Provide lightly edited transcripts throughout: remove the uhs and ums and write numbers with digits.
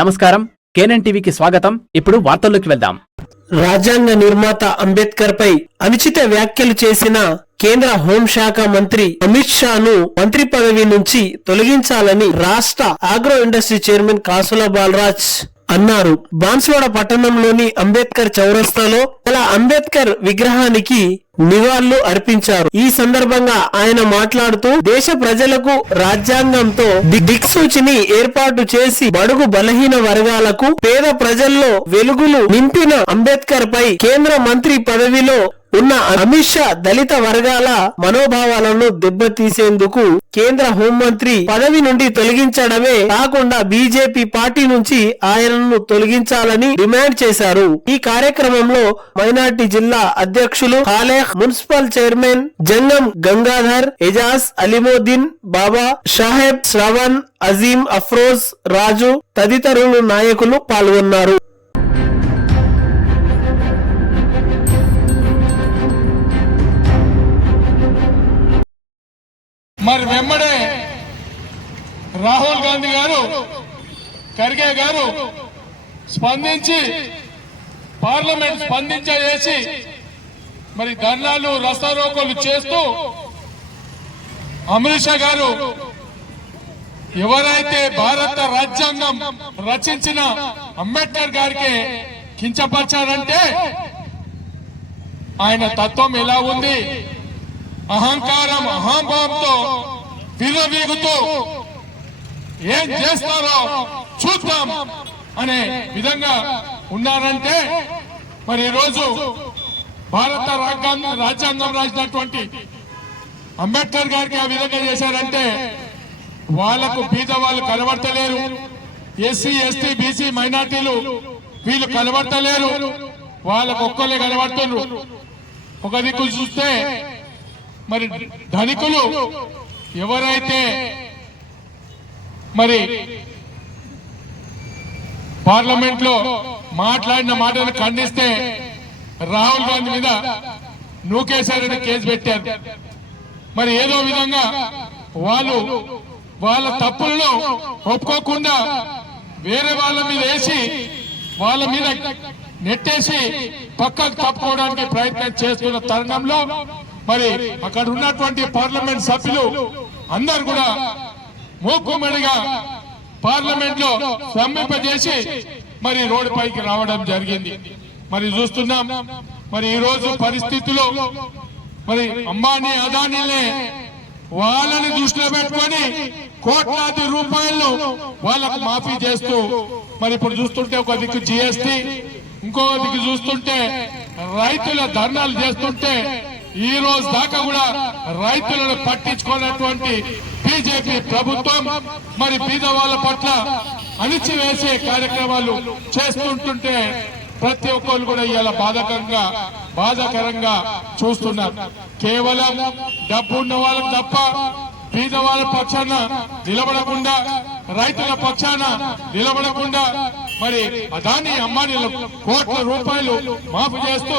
నమస్కారం, కేఎన్ఎన్ టీవీకి స్వాగతం. ఇప్పుడు వార్తల్లోకి వెళ్దాం. రాజ్యాంగ నిర్మాత అంబేద్కర్ పై అనుచిత వ్యాఖ్యలు చేసిన కేంద్ర హోంశాఖ మంత్రి అమిత్ షాను మంత్రి పదవి నుంచి తొలగించాలని రాష్ట్ర ఆగ్రో ఇండస్ట్రీ చైర్మన్ కాసుల బాలరాజ్ అన్నారు. బాన్స్వాడ పట్టణంలోని అంబేద్కర్ చౌరస్తాలో అలా అంబేద్కర్ విగ్రహానికి నివాళులు అర్పించారు. ఈ సందర్భంగా ఆయన మాట్లాడుతూ దేశ ప్రజలకు రాజ్యాంగంతో దిక్సూచిని ఏర్పాటు చేసి బడుగు బలహీన వర్గాలకు పేద ప్రజల్లో వెలుగులు నింపిన అంబేద్కర్ పై కేంద్ర మంత్రి పదవిలో ఉన్న అమిత్ షా దళిత వర్గాల మనోభావాలను దెబ్బతీసేందుకు కేంద్ర హోంమంత్రి పదవి నుండి తొలగించడమే కాకుండా బీజేపీ పార్టీ నుంచి ఆయనను తొలగించాలని డిమాండ్ చేశారు. ఈ కార్యక్రమంలో మైనార్టీ జిల్లా అధ్యక్షులు ఖాలేఖ్, మున్సిపల్ చైర్మన్ జంగం గంగాధర్, ఎజాజ్, అలీముద్దీన్ బాబా, షాహెబ్, శ్రవణ్, అజీం, అఫ్రోజ్, రాజు తదితరులు నాయకులు పాల్గొన్నారు. మరి వెంబడే రాహుల్ గాంధీ గారు, ఖర్గే గారు స్పందించి పార్లమెంట్ స్పందించేసి మరి ధర్నాలు రస్తారోకోలు చేస్తూ అమిత్ షా గారు ఎవరైతే భారత రాజ్యాంగం రచించిన అంబేద్కర్ గారికి కించపరిచారంటే ఆయన తత్వం ఎలా ఉంది, అహంకారం అహంభావంతో విర్రవీగుతూ ఏం చేస్తారో చూద్దాం అనే విధంగా ఉన్నారంటే మరి ఈరోజు భారత రాజ్యాంగం రాసినటువంటి అంబేద్కర్ గారికి ఆ విధంగా చేశారంటే వాళ్లకు బీద వాళ్ళు కనబడతలేరు, ఎస్సీ ఎస్టీ బీసీ మైనార్టీలు వీళ్ళు కనబడతలేరు, వాళ్ళకు ఒక్కళ్ళే కనబడుతున్నారు. ఒక దిక్కు చూస్తే మరి ధనికులు ఎవరైతే మరి పార్లమెంట్ లో మాట్లాడిన మాటను ఖండిస్తే రాహుల్ గాంధీ మీద నూకేశారని కేసు పెట్టారు. మరి ఏదో విధంగా వాళ్ళ తప్పులను ఒప్పుకోకుండా వేరే వాళ్ళ మీద వేసి వాళ్ళ మీద నెట్టేసి పక్కకు తప్పుకోవడానికి ప్రయత్నం చేస్తున్న తరుణంలో మరి అక్కడ ఉన్నటువంటి పార్లమెంట్ సభ్యులు అందరు కూడా మూకుమ్మడిగా పార్లమెంట్ లో స్తంభింపజేసి మరి రోడ్డు పైకి రావడం జరిగింది. మరి చూస్తున్నాం మరి ఈ రోజు పరిస్థితుల్లో మరి అంబానీ అదానీలే వాళ్ళని దృష్టిలో పెట్టుకొని కోట్లాది రూపాయలు వాళ్ళకు మాఫీ చేస్తూ మరి ఇప్పుడు చూస్తుంటే ఒక దిక్కు జిఎస్టీ, ఇంకో దిక్కు చూస్తుంటే రైతుల ధర్నాలు చేస్తుంటే ఈ రోజు దాకా కూడా రైతులను పట్టించుకున్నటువంటి బీజేపీ ప్రభుత్వం మరి పేదవాళ్ల పట్ల అణిచివేసే కార్యక్రమాలు చేస్తుంటుంటే ప్రతి ఒక్కరు కూడా ఇవాళ బాధాకరంగా చూస్తున్నారు. కేవలం డబ్బు ఉన్న వాళ్ళకు తప్ప పేదవాళ్ళ పక్షాన నిలబడకుండా, రైతుల పక్షాన నిలబడకుండా మరి అదానీ అంబానీల కోట్ల రూపాయలు మాఫీ చేస్తూ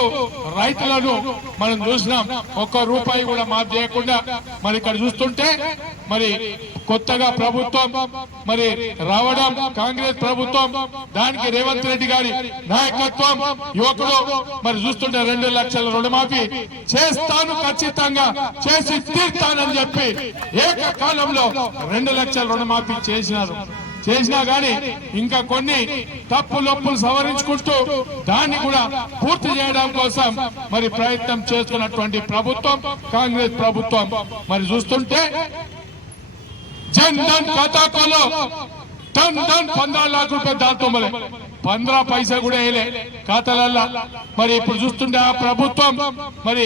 రైతులను మనం చూసినాం. ఒక్క రూపాయి కూడా మాఫీ చేయకుండా మరి ఇక్కడ చూస్తుంటే మరి కొత్తగా ప్రభుత్వం మరి రావడం, కాంగ్రెస్ ప్రభుత్వం, దానికి రేవంత్ రెడ్డి గారి నాయకత్వం, యువకులు మరి చూస్తుంటే 2 లక్షల రుణమాఫీ చేస్తాను, ఖచ్చితంగా చేసి తీర్తానని చెప్పి ఏకకాలంలో 2 లక్షల రుణమాఫీ చేసినా గాని ఇంకా కొన్ని తప్పులొప్పులు సవరించుకుంటూ దాన్ని కూడా పూర్తి చేయడం కోసం మరి ప్రయత్నం చేస్తున్నటువంటి ప్రభుత్వం కాంగ్రెస్ ప్రభుత్వం. మరి చూస్తుంటే జన్ ధన్ ఖాతా కోలో టన్ 15 लाख रुपए దాంతో 15 పైసా కూడా వేయలే ఖాతాలల్లో. మరి ఇప్పుడు చూస్తుంటే ఆ ప్రభుత్వం మరి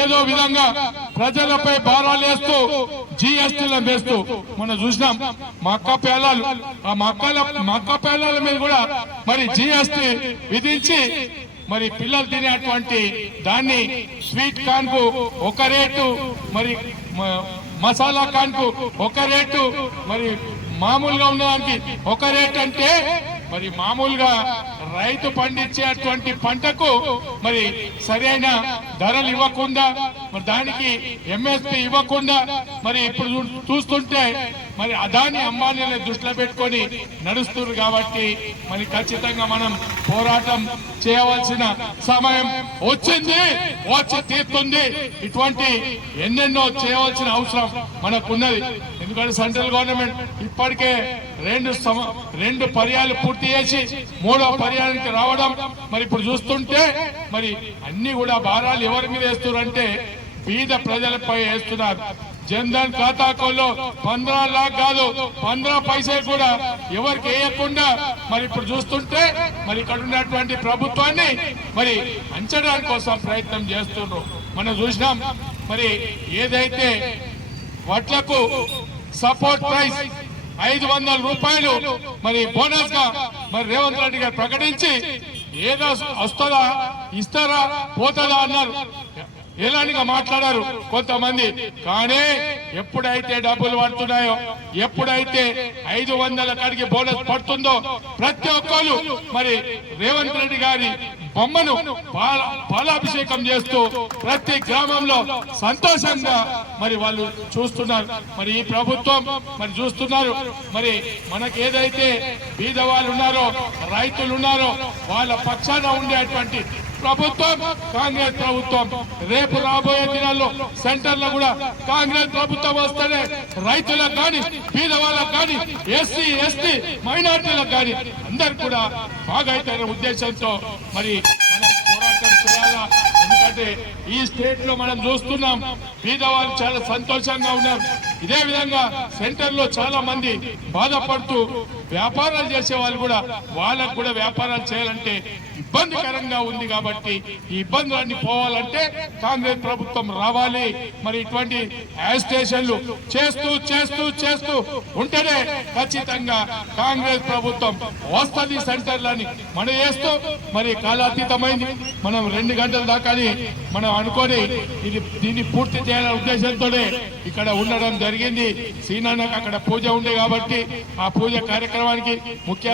ఏదో విధంగా ప్రజలపై భారాలు వేస్తూ జిఎస్టీలను వేస్తూ మనం చూసినాం. మక్క పేలాలు, ఆ మక్క పేలాల మీద కూడా మరి జిఎస్టీ విధించి మరి పిల్లలు తినేటువంటి దాన్ని స్వీట్ కార్న్ కు ఒక రేటు, మరి మసాలా కార్న్ కు ఒక రేటు, మరి మామూలుగా ఉన్నదానికి ఒక రేట్ అంటే మరి మామూలుగా రైతు పండించేటువంటి పంటకు మరి సరైన ధరలు ఇవ్వకుండా మరి దానికి ఎంఎస్పీ ఇవ్వకుండా మరి ఇప్పుడు చూస్తుంటే మరి అదాని అంబానీని దృష్టిలో పెట్టుకొని నడుస్తున్నారు కాబట్టి మరి ఖచ్చితంగా మనం పోరాటం చేయవలసిన సమయం వచ్చింది, వచ్చి తీరుతుంది. ఇటువంటి ఎన్నెన్నో చేయవలసిన అవసరం మనకున్నది. ఎందుకంటే సెంట్రల్ గవర్నమెంట్ ఇప్పటికే రెండు పర్యాలు పూర్తి చేసి మూడో పర్యానికి రావడం మరి ఇప్పుడు చూస్తుంటే మరి అన్ని కూడా భారాలు ఎవరి మీద వేస్తున్నారు అంటే బీద ప్రజలపై వేస్తున్నారు. జన్ధన్ ఖాతాలో 15 लाख కాదు 15 పైసలు కూడా ఎవరికి వేయకుండా మరి ఇప్పుడు చూస్తుంటే మరి ఇక్కడ ఉన్నటువంటి ప్రభుత్వాన్ని మరి అంచడానికి కోసం ప్రయత్నం చేస్తున్నారు. మనం చూసినాం మరి ఏదైతే వడ్లకు సపోర్ట్ ప్రైస్ 500 రూపాయలు మరి బోనస్ గా మరి రేవంత్ రెడ్డి గారు ప్రకటించి ఏదో వస్తుందా ఇస్తారా పోతుందా అన్నారు. ఎలానిగా మాట్లాడారు కొంతమంది. కానీ ఎప్పుడైతే డబ్బులు పడుతున్నాయో, ఎప్పుడైతే 500 కాడికి బోనస్ పడుతుందో ప్రతి ఒక్కరు మరి రేవంత్ రెడ్డి గారి బొమ్మను పాలాభిషేకం చేస్తూ ప్రతి గ్రామంలో సంతోషంగా మరి వాళ్ళు చూస్తున్నారు. మరి ఈ ప్రభుత్వం మరి చూస్తున్నారు. మరి మనకి ఏదైతే బీద వాళ్ళు ఉన్నారో, రైతులు ఉన్నారో వాళ్ళ పక్షాన ఉండేటువంటి ప్రభుత్వం కాంగ్రెస్ ప్రభుత్వం. రేపు రాబోయే దినాల్లో సెంటర్ లో కూడా కాంగ్రెస్ ప్రభుత్వం వస్తేనే రైతులకు కానీ, బీద వాళ్ళకు కానీ, ఎస్సీ ఎస్టీ మైనార్టీలకు కానీ అందరు కూడా బాగా అయితేనే ఉద్దేశంతో మరి మనం పోరాటం చేయాలా. ఎందుకంటే ఈ స్టేట్ లో మనం చూస్తున్నాం బీదవాళ్ళు చాలా సంతోషంగా ఉన్నారు. ఇదే విధంగా సెంటర్ లో చాలా మంది బాధపడుతూ వ్యాపారాలు చేసే వాళ్ళు కూడా వాళ్ళకు కూడా వ్యాపారాలు చేయాలంటే ఇబ్బందికరంగా ఉంది. కాబట్టి ఈ ఇబ్బందులన్నీ పోవాలంటే కాంగ్రెస్ ప్రభుత్వం రావాలి. మరి ఇటువంటి యాజిటేషన్లు చేస్తూ చేస్తూ చేస్తూ ఉంటేనే ఖచ్చితంగా కాంగ్రెస్ ప్రభుత్వం వస్తుంది సెంటర్లని మనం చేస్తూ మరి కాలాతీతమైంది. మనం 2 గంటల దాకా మనం అనుకొని దీన్ని పూర్తి చేయాలనే ఉద్దేశంతోనే ఇక్కడ ఉండడం జరిగింది. సీనాన్నకు అక్కడ పూజ ఉండే కాబట్టి ఆ పూజ కార్యక్రమానికి ముఖ్య